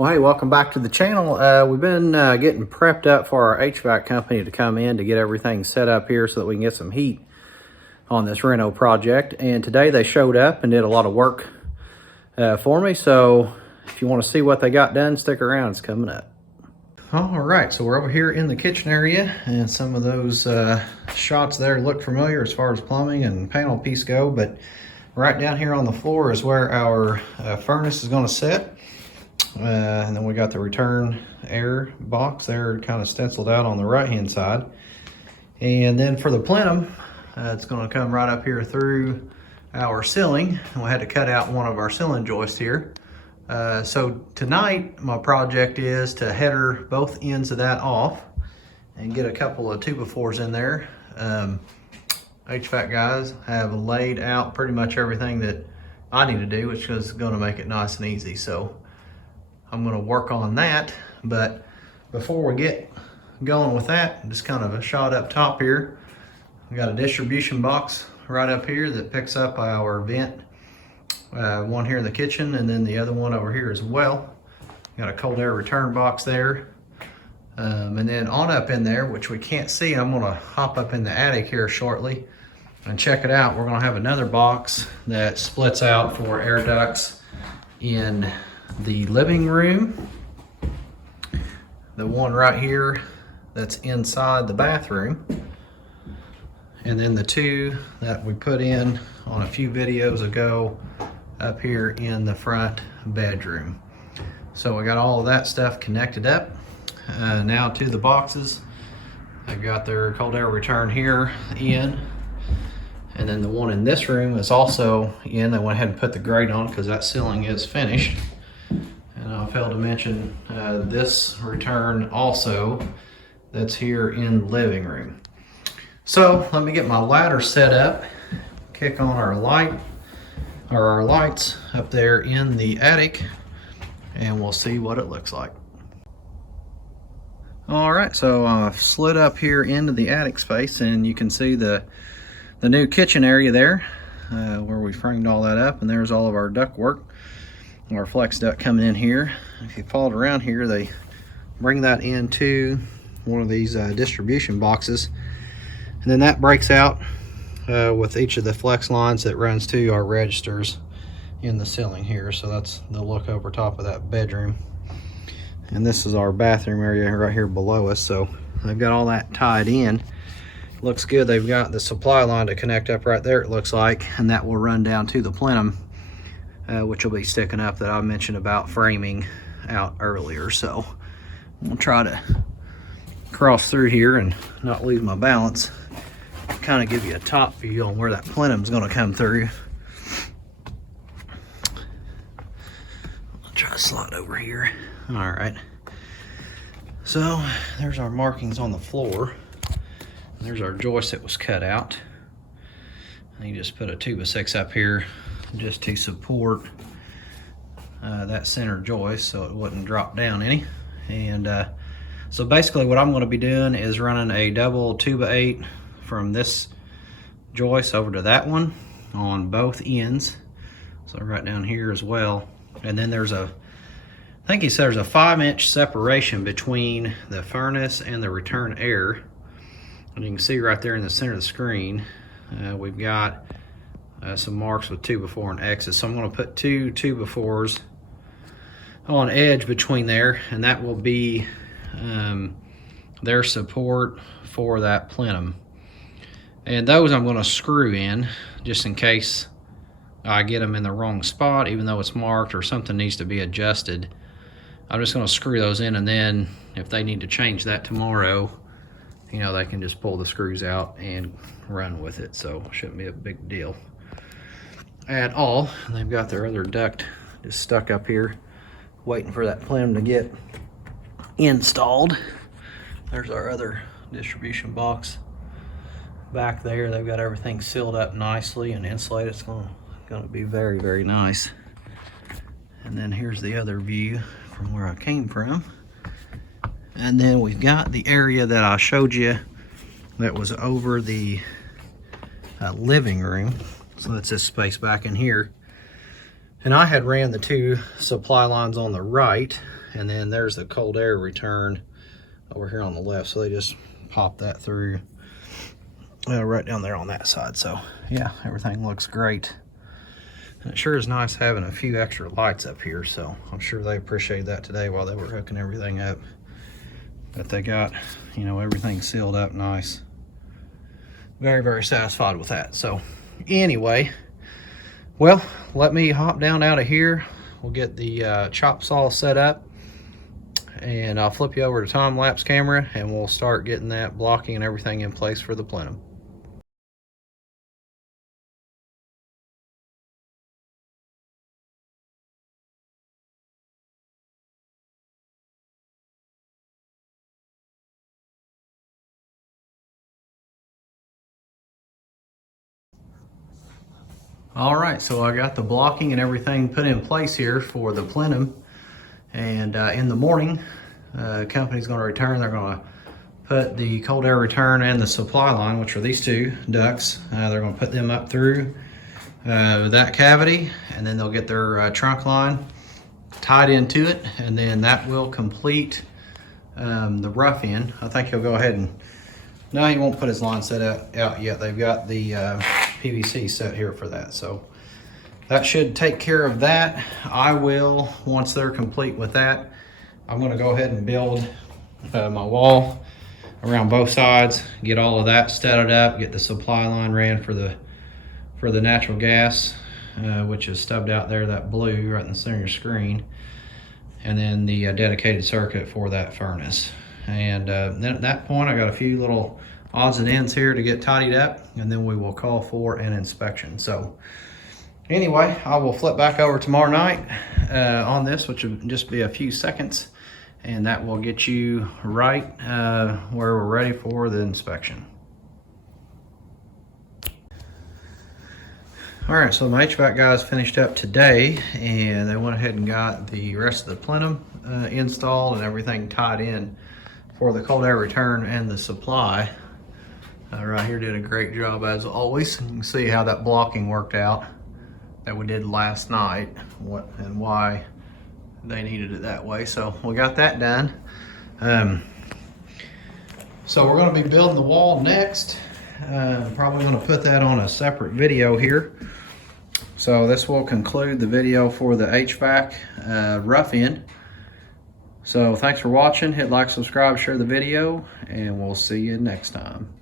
Well, hey, welcome back to the channel. We've been getting prepped up for our HVAC company to come in to get everything set up here so that we can get some heat on this reno project. And today they showed up and did a lot of work for me. So if you want to see what they got done, stick around, it's coming up. All right, so we're over here in the kitchen area, and some of those shots there look familiar as far as plumbing and panel piece go, but right down here on the floor is where our furnace is going to sit. And then we got the return air box there kind of stenciled out on the right hand side. And then for the plenum, it's going to come right up here through our ceiling. And we had to cut out one of our ceiling joists here. So tonight my project is to header both ends of that off and get a couple of 2x4s in there. HVAC guys have laid out pretty much everything that I need to do, which is going to make it nice and easy. So I'm going to work on that, but before we get going with that, just kind of a shot up top here. We got a distribution box right up here that picks up our vent, one here in the kitchen, and then the other one over here as well. Got a cold air return box there, and then on up in there, which we can't see, I'm going to hop up in the attic here shortly and check it out. We're going to have another box that splits out for air ducts in the living room, the one right here that's inside the bathroom, and then the two that we put in on a few videos ago up here in the front bedroom. So we got all of that stuff connected up. Now to the boxes. They've got their cold air return here in, and then the one in this room is also in. They went ahead and put the grate on because that ceiling is finished. And I failed to mention this return also that's here in the living room. So let me get my ladder set up, kick on our lights up there in the attic, and we'll see what it looks like. All right, so I've slid up here into the attic space, and you can see the new kitchen area there where we framed all that up, and there's all of our duct work. Our flex duct coming in here. If you followed around here, they bring that into one of these distribution boxes, and then that breaks out with each of the flex lines that runs to our registers in the ceiling here. So that's the look over top of that bedroom, and this is our bathroom area right here below us. So they've got all that tied in. Looks good. They've got the supply line to connect up right there, it looks like, and that will run down to the plenum, which will be sticking up, that I mentioned about framing out earlier. So I'm gonna try to cross through here and not lose my balance, kind of give you a top view on where that plenum is going to come through. I'll try to slide over here. All right, so there's our markings on the floor. There's our joist that was cut out, and you just put a 2x6 up here just to support that center joist so it wouldn't drop down any. And so basically what I'm going to be doing is running a double 2x8 from this joist over to that one on both ends, so right down here as well. And then there's I think he said there's a 5-inch separation between the furnace and the return air, and you can see right there in the center of the screen we've got some marks with 2x4 and X's. So I'm going to put two 2x4s on edge between there, and that will be their support for that plenum. And those I'm going to screw in just in case I get them in the wrong spot, even though it's marked or something needs to be adjusted. I'm just going to screw those in, and then if they need to change that tomorrow, you know, they can just pull the screws out and run with it. So it shouldn't be a big deal at all. And they've got their other duct just stuck up here waiting for that plenum to get installed. There's our other distribution box back there. They've got everything sealed up nicely and insulated. It's going to be very, very nice. And then here's the other view from where I came from. And then we've got the area that I showed you that was over the living room. So that's this space back in here. And I had ran the 2 supply lines on the right, and then there's the cold air return over here on the left. So they just pop that through right down there on that side. So yeah, everything looks great. And it sure is nice having a few extra lights up here, so I'm sure they appreciated that today while they were hooking everything up. But they got, you know, everything sealed up nice. Very, very satisfied with that. So anyway, well, let me hop down out of here. We'll get the chop saw set up, and I'll flip you over to time-lapse camera, and we'll start getting that blocking and everything in place for the plenum. All right, so I got the blocking and everything put in place here for the plenum, and in the morning, company's going to return. They're going to put the cold air return and the supply line, which are these 2 ducts. They're going to put them up through that cavity, and then they'll get their trunk line tied into it, and then that will complete the rough end. I think he'll go ahead and, no, he won't put his line set out yet. They've got the PVC set here for that, so that should take care of that. I will, once they're complete with that, I'm going to go ahead and build my wall around both sides, get all of that studded up, get the supply line ran for the natural gas, which is stubbed out there, that blue right in the center of your screen, and then the dedicated circuit for that furnace. And then at that point, I got a few little odds and ends here to get tidied up, and then we will call for an inspection. So anyway, I will flip back over tomorrow night on this, which will just be a few seconds, and that will get you right where we're ready for the inspection. All right, so my HVAC guys finished up today, and they went ahead and got the rest of the plenum installed and everything tied in for the cold air return and the supply. Right here did a great job as always. You can see how that blocking worked out that we did last night, what and why they needed it that way. So we got that done. So we're going to be building the wall next. Probably going to put that on a separate video here. So this will conclude the video for the HVAC rough end. So thanks for watching. Hit like, subscribe, share the video, and we'll see you next time.